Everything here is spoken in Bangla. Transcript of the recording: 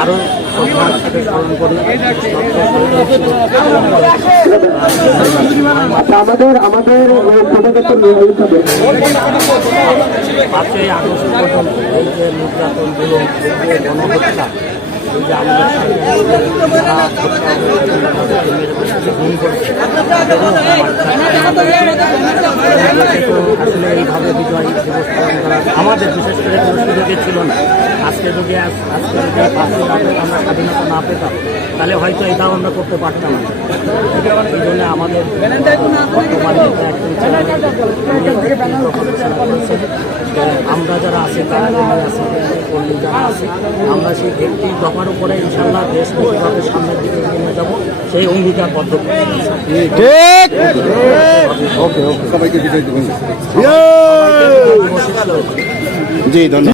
আরও আচ্ছা আমাদের আমাদের শোভাযাত্রা নিয়ে এইভাবে বিজয় দিবস আমাদের বিশেষ করে কোনো সুযোগই ছিল না। আজকে যদি আজ- আজকে যদি পাঁচই আমরা স্বাধীনতা না পেতাম, তাহলে হয়তো এটাও আমরা করতে পারতাম না। এই জন্য আমাদের আমরা যারা আছি, তারা যারা আছে যারা আছে, আমরা সেই একটি দফার উপরে ইনশাল্লাহ দেশ সামনের দিকে এগিয়ে নিয়ে যাব সেই অঙ্গীকারবদ্ধ করছি জি ধন্যবাদ।